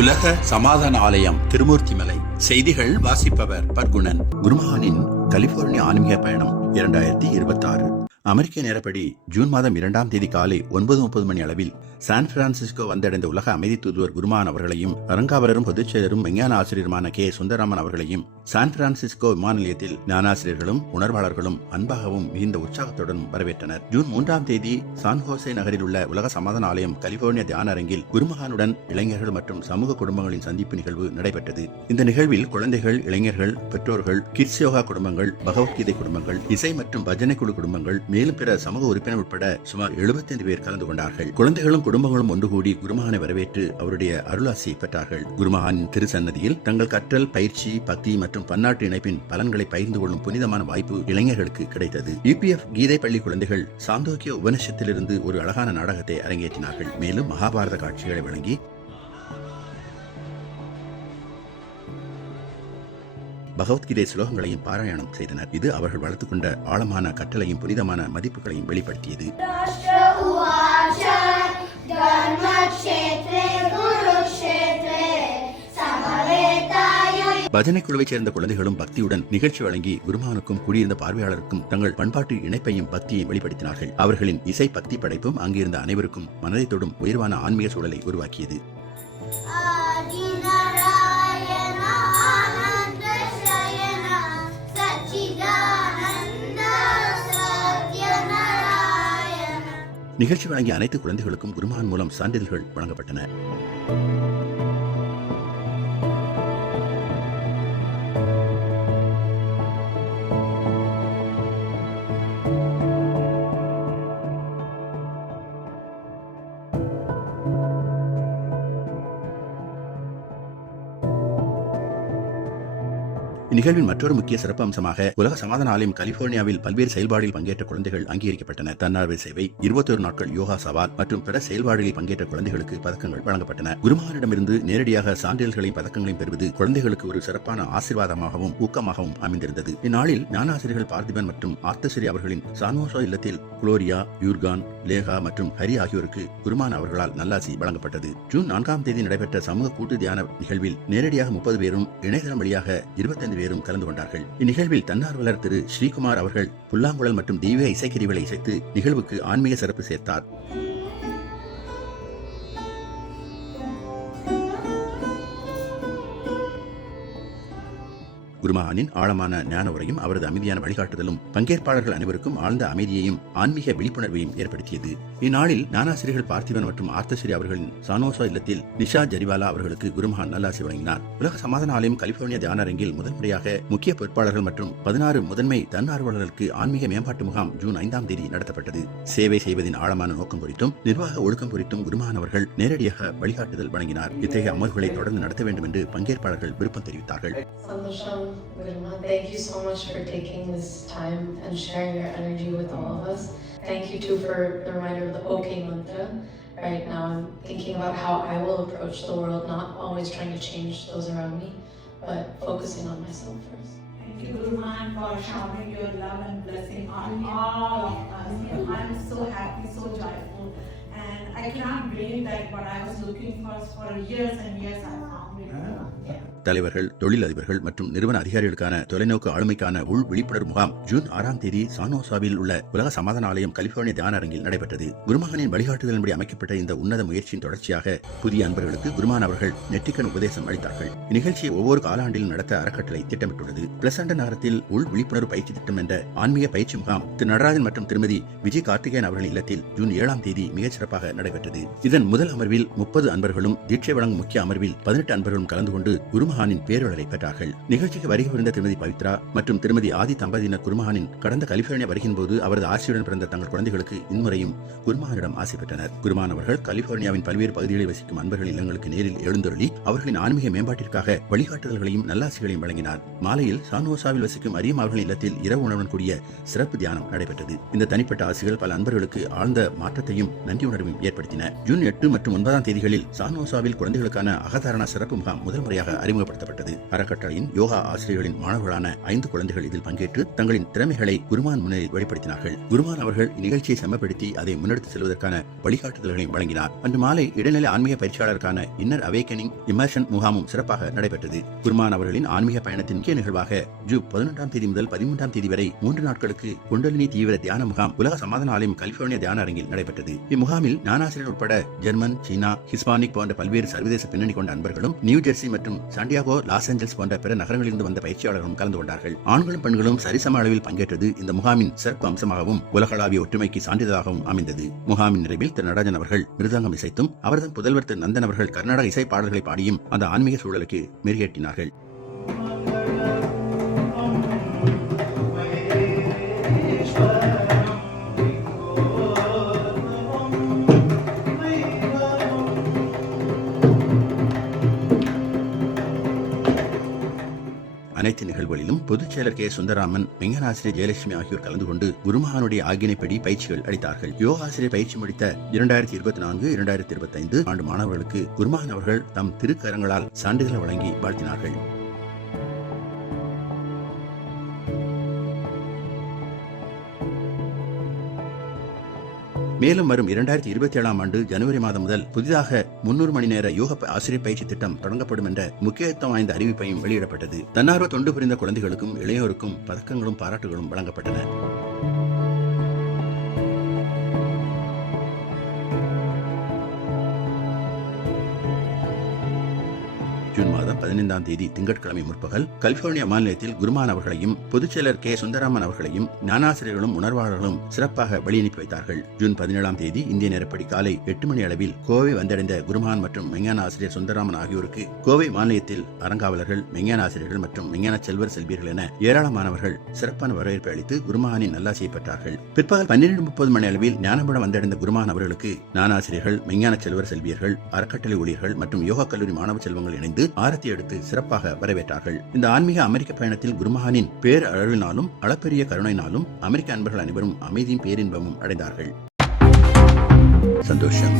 உலக சமாதான ஆலயம் திருமூர்த்திமலை. செய்திகள் வாசிப்பவர் பர்குணன். குருமகானின் கலிபோர்னியா ஆன்மீக பயணம் 2026. அமெரிக்க நேரப்படி ஜூன் மாதம் 2ஆம் தேதி காலை 9:30 மணி அளவில் சான் பிரான்சிஸ்கோ வந்தடைந்த உலக அமைதி தூதுவர் குருமகான் அவர்களையும் அரங்காவலரும் பொதுச்செயலரும் விஞ்ஞான ஆசிரியருமான கே சுந்தரராமன் அவர்களையும் சான் பிரான்சிஸ்கோ விமான நிலையத்தில் ஞானாசிரியர்களும் உணர்வாளர்களும் அன்பாகவும் மிகுந்த உற்சாகத்துடன் வரவேற்றனர். ஜூன் 3ஆம் தேதி சான் ஹோசே நகரில் உள்ள உலக சமாதான ஆலயம் கலிபோர்னியா தியான அரங்கில் குருமகானுடன் இளைஞர்கள் மற்றும் சமூக குடும்பங்களின் சந்திப்பு நிகழ்வு நடைபெற்றது. இந்த நிகழ்வில் குழந்தைகள், இளைஞர்கள், பெற்றோர்கள், கிட்ஸ் யோகா குடும்பங்கள், பகவத்கீதை குடும்பங்கள், இசை மற்றும் பஜனை குழு குடும்பங்கள், மேலும் பிற சமூக உறுப்பினர் உட்பட சுமார் 75 பேர் கலந்து கொண்டார்கள். குழந்தைகளும் குடும்பங்களும் ஒன்று கூடி குருமகானை வரவேற்று அவருடைய அருளாசியை பெற்றார்கள். குருமகானின் திருசன்னதியில் தங்கள் கற்றல், பயிற்சி, பக்தி மற்றும் பன்னாட்டு இணைப்பின் பலன்களை பகிர்ந்து கொள்ளும் புனிதமான வாய்ப்பு இளைஞர்களுக்கு கிடைத்தது. UPF கீதை பள்ளி குழந்தைகள் சாந்தோக்கிய உபநிஷத்திலிருந்து ஒரு அழகான நாடகத்தை அரங்கேற்றினார்கள். மேலும் மகாபாரத காட்சிகளை வழங்கி பகவத்கீதை ஸ்லோகங்களையும் பாராயணம் செய்தனர். இது அவர்கள் வளர்த்துக் கொண்ட ஆழமான கற்றலையும் புனிதமான மதிப்புகளையும் வெளிப்படுத்தியது. பஜனை குழுவைச் சேர்ந்த குழந்தைகளும் பக்தியுடன் நிகழ்ச்சி வழங்கி குருமகானுக்கும் கூடியிருந்த பார்வையாளருக்கும் தங்கள் பண்பாட்டு இணைப்பையும் பக்தியையும் வெளிப்படுத்தினார்கள். அவர்களின் இசை பக்தி படைப்பும் அங்கிருந்த அனைவருக்கும் மனதை தொடும் உயர்வான ஆன்மீக சூழலை உருவாக்கியது. நிகழ்ச்சி வழங்கிய அனைத்து குழந்தைகளுக்கும் குருமகான் மூலம் சான்றிதழ்கள் வழங்கப்பட்டன. இந்நிகழ்வின் மற்றொரு முக்கிய சிறப்பு அம்சமாக உலக சமாதான ஆலயம் கலிபோர்னியாவில் பல்வேறு செயல்பாடுகளில் பங்கேற்ற குழந்தைகள் அங்கீகரிக்கப்பட்டனர். தன்னார்வ சேவை, 21 நாட்கள் யோகா சவால் மற்றும் பிற செயல்பாடுகளில் பங்கேற்ற குழந்தைகளுக்கு பதக்கங்கள் வழங்கப்பட்டன. குருமகானிடமிருந்து நேரடியாக சான்றிதழ்களையும் பதக்கங்களையும் பெறுவது குழந்தைகளுக்கு ஒரு சிறப்பான ஆசீர்வாதமாகவும் ஊக்கமாகவும் அமைந்திருந்தது. இந்நாளில் ஞானாசிரியர்கள் பார்த்திபன் மற்றும் ஆர்த்தஸ்ரீ அவர்களின் சான்ஹோசே இல்லத்தில் குளோரியா, யூர்கான், லேகா மற்றும் ஹரி ஆகியோருக்கு குருமகான் அவர்களால் நல்லாசி வழங்கப்பட்டது. ஜூன் 4ஆம் தேதி நடைபெற்ற சமூக கூட்டு தியான நிகழ்வில் நேரடியாக 30 பேரும் இணையதளம் வழியாக 25 பேரும் கலந்து கொண்டார்கள். இந்நிகழ்வில் தன்னார்வலர் திரு ஸ்ரீகுமார் அவர்கள் புல்லாங்குழல் மற்றும் தெய்வீக இசைக்கருவிகளை இசைத்து நிகழ்வுக்கு ஆன்மீக சிறப்பு சேர்த்தார். குருமகானின் ஆழமான ஞான உரையும் அவரது அமைதியான வழிகாட்டுதலும் பங்கேற்பாளர்கள் அனைவருக்கும் ஆழ்ந்த அமைதியையும் ஆன்மீக விழிப்புணர்வையும் ஏற்படுத்தியது. இந்நாளில் ஞானாசிரியர்கள் பார்த்திபன் மற்றும் ஆர்த்தஸ்ரீ அவர்களின் சானோசா இல்லத்தில் நிஷா ஜரிவாலா அவர்களுக்கு குருமகான் நல்லாசி வழங்கினார். உலக சமாதான ஆலயம் கலிபோர்னியா தியான அரங்கில் முதல் முறையாக முக்கிய பொறுப்பாளர்கள் மற்றும் 16 முதன்மை தன்னார்வலர்களுக்கு ஆன்மீக மேம்பாட்டு முகாம் ஜூன் 5ஆம் தேதி நடத்தப்பட்டது. சேவை செய்வதின் ஆழமான நோக்கம் குறித்தும் நிர்வாக ஒழுக்கம் குறித்தும் குருமகான் அவர்கள் நேரடியாக வழிகாட்டுதல் வழங்கினார். இத்தகைய அமர்வுகளை தொடர்ந்து நடத்த வேண்டும் என்று பங்கேற்பாளர்கள் விருப்பம் தெரிவித்தார்கள். Thank you so much for taking this time and sharing your energy with all of us. Thank you too for the reminder of the OK mantra. Right now I'm thinking about how I will approach the world, not always trying to change those around me, but focusing on myself first. Thank you, Guruman, for showering your love and blessing on all of us. I'm so happy, so joyful, and I cannot believe that what I was looking for years and years I found it. தலைவர்கள், தொழிலதிபர்கள் மற்றும் நிறுவன அதிகாரிகளுக்கான தொலைநோக்கு ஆளுமைக்கான உள் விழிப்புணர்வு முகாம் June 6ஆம் தேதி சானோசாவில் உள்ள உலக சமாதான ஆலயம் கலிபோர்னியா தியான அரங்கில் நடைபெற்றது. குருமகானின் வழிகாட்டுதலின்படி அமைக்கப்பட்ட இந்த உன்னத முயற்சியின் தொடர்ச்சியாக புதிய அன்பர்களுக்கு குருமகான் அவர்கள் நெற்றிக்கண் உபதேசம் அளித்தார்கள். இந்நிகழ்ச்சியை ஒவ்வொரு காலாண்டிலும் நடத்த அறக்கட்டளை திட்டமிட்டுள்ளது. பிளசண்டன் நகரத்தில் உள் விழிப்புணர்வு பயிற்சி திட்டம் என்ற ஆன்மீக பயிற்சி முகாம் திரு நடராஜன் மற்றும் திருமதி விஜய் கார்த்திகேயன் அவர்களின் இல்லத்தில் ஜூன் 7ஆம் தேதி மிகச் சிறப்பாக நடைபெற்றது. இதன் முதல் அமர்வில் 30 அன்பர்களும், தீட்சை வழங்கும் முக்கிய அமர்வில் 18 அன்பர்களும் கலந்து கொண்டு குருமகானின் பேரொழலை பெற்றார்கள். நிகழ்ச்சிக்கு வருகை புரிந்த திருமதி பவித்ரா மற்றும் திருமதி ஆதி தம்பதியினர் குருமகானின் கடந்த கலிபோர்னியா வருகின்ற போது அவரது ஆசியுடன் பிறந்த தங்கள் குழந்தைகளுக்கு இம்முறையும் குருமகானிடம் ஆசை பெற்றனர். குருமகான் அவர்கள் கலிபோர்னியாவின் பல்வேறு பகுதிகளில் வசிக்கும் அன்பர்கள் இல்லங்களுக்கு நேரில் எழுந்தருளி அவர்களின் ஆன்மீக மேம்பாட்டிற்காக வழிகாட்டுதல்களையும் நல்லாசிகளையும் வழங்கினார். மாலையில் சான்ஹோசாவில் வசிக்கும் அரியம் அவர்களின் இல்லத்தில் இரவு உணவுடன் கூடிய சிறப்பு தியானம் நடைபெற்றது. இந்த தனிப்பட்ட இப்படிப்பட்ட ஆசைகள் பல அன்பர்களுக்கு ஆழ்ந்த மாற்றத்தையும் நன்றியுணர்வையும் ஏற்படுத்தின. ஜூன் 8 மற்றும் 9 தேதிகளில் சானோசாவில் குழந்தைகளுக்கான அகதாரண சிறப்பு முகாம் முதல் முறையாக அறிமுகப்படுத்தப்பட்டது. அறக்கட்டளையின் யோகா ஆசிரியர்களின் மாணவர்களான 5 குழந்தைகள் இதில் பங்கேற்று தங்களின் திறமைகளை குருமான் முன்னிலையில் வெளிப்படுத்தினார்கள். குருமான் அவர்கள் இந்நிகழ்ச்சியை செம்மப்படுத்தி அதை முன்னெடுத்து செல்வதற்கான வழிகாட்டுதல்களை வழங்கினார். அன்று மாலை இடைநிலை ஆன்மீக பயிற்சியாளருக்கான இன்னர் அவேக்கனிங் இமர்ஷன் முகாமும் சிறப்பாக நடைபெற்றது. குருமான் அவர்களின் ஆன்மீக பயணத்தின் முக்கிய நிகழ்வாக ஜூன் 11 தேதி முதல் 13 தேதி வரை 3 நாட்களுக்கு குண்டலினி தீவிர தியான முகாம் உலக சமாதான ஆலயம் கலிபோர்னியா தியான அரங்கில் நடைபெற்றது. இம்முகாமில் ஞானாசிரியர் உட்பட ஜெர்மன், சீனா, ஹிஸ்பானிக் போன்ற பல்வேறு சர்வதேச பின்னணி கொண்ட அன்பர்களும் நியூ ஜெர்சி மற்றும் சாண்டியாகோ, லாஸ் ஏஞ்சல்ஸ் போன்ற பிற நகரங்களிலிருந்து வந்த பயிற்சியாளர்களும் கலந்து கொண்டார்கள். ஆண்களும் பெண்களும் சரிசம அளவில் பங்கேற்றது இந்த முகாமின் சிறப்பு அம்சமாகவும் உலகளாவிய ஒற்றுமைக்கு சான்றிதழாகவும் அமைந்தது. முகாமின் நிறைவில் திரு நடராஜன் அவர்கள் மிருதங்கம் இசைத்தும் அவரது புதல்வர் திரு நந்தன் அவர்கள் கர்நாடக இசை பாடல்களை பாடியும் அந்த ஆன்மீக சூழலுக்கு மெருகேற்றினார்கள். அனைத்து நிகழ்வுகளிலும் பொதுச் செயலர் கே சுந்தராமன், விஞ்ஞானாசிரியர் ஜெயலட்சுமி ஆகியோர் கலந்து கொண்டு குருமகானுடைய ஆகியனைப்படி பயிற்சிகள் அளித்தார்கள். யோகாசிரியர் பயிற்சி முடித்த 2024-2025 ஆண்டு மாணவர்களுக்கு குருமகான் அவர்கள் தம் திருக்கரங்களால் சான்றிதழ் வழங்கி வாழ்த்தினார்கள். மேலும் வரும் 2027 ஆண்டு ஜனவரி மாதம் முதல் புதிதாக 300 மணி நேர யோக ஆசிரியர் பயிற்சி திட்டம் தொடங்கப்படும் என்ற முக்கியத்துவம் வாய்ந்த அறிவிப்பையும் வெளியிடப்பட்டது. தன்னார்வ தொண்டு புரிந்த குழந்தைகளுக்கும் இளையோருக்கும் பதக்கங்களும் பாராட்டுகளும் வழங்கப்பட்டன. ஜூன் மாதம் 15 தேதி திங்கட்கிழமை முற்பகல் கலிபோர்னியா மாநிலத்தில் குருமான் அவர்களையும் பொதுச் செயலர் கே சுந்தராமன் அவர்களையும் ஞானாசிரியர்களும் உணர்வாளர்களும் சிறப்பாக வழியனுப்பி வைத்தார்கள். ஜூன் 17 தேதி இந்திய நேரப்படி காலை 8 மணி அளவில் கோவை வந்தடைந்த குருமான் மற்றும் விஞ்ஞான ஆசிரியர் சுந்தராமன் ஆகியோருக்கு கோவை மாநிலத்தில் அறங்காவலர்கள், விஞ்ஞான ஆசிரியர்கள் மற்றும் விஞ்ஞான செல்வர் செல்வீர்கள் என ஏராளமானவர்கள் சிறப்பான வரவேற்பை அளித்து குருமகானின் நல்லாசியை பெற்றார்கள். பிற்பகல் 12:30 மணி அளவில் ஞானபுரம் வந்தடைந்த குருமான் அவர்களுக்கு ஞானாசிரியர்கள், விஞ்ஞான செல்வர் செல்வியர்கள், அறக்கட்டளை ஊழியர்கள் மற்றும் யோகா கல்லூரி மாணவ செல்வங்கள் இணைந்து ஆரத்தி எடுத்து சிறப்பாக வரவேற்றார்கள். இந்த ஆன்மீக அமெரிக்க பயணத்தில் குருமகானின் பேர் அழகினாலும் அளப்பெரிய கருணையினாலும் அமெரிக்க அன்பர்கள் அனைவரும் அமைதியும் பேரின்பமும் அடைந்தார்கள். சந்தோஷம்.